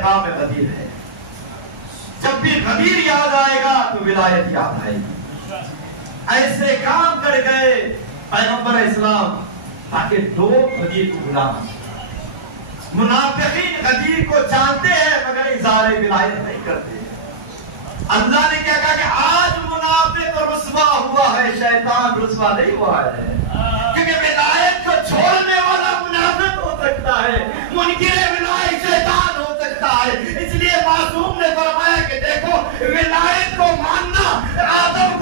मकाम गदीर है। जब भी गदीर याद आएगा तो विलायत याद आएगी। ऐसे काम कर गए पैगंबर इस्लाम ताकि लोग गदीर को भुला ना सकें। मुनाफिकीन गदीर को जानते हैं मगर इज़ारे विलायत नहीं करते। अल्लाह ने क्या कहा कि आज मुनाफिक रुस्वा हुआ है, शैतान रुस्वा नहीं हुआ है, क्योंकि विलायत को छोड़ने वाला मुनाफिक हो सकता है, मुनकिर विलायत शैतान हो सकता है। इसलिए मासूम ने फरमाया कि देखो विलायत को मानना आदम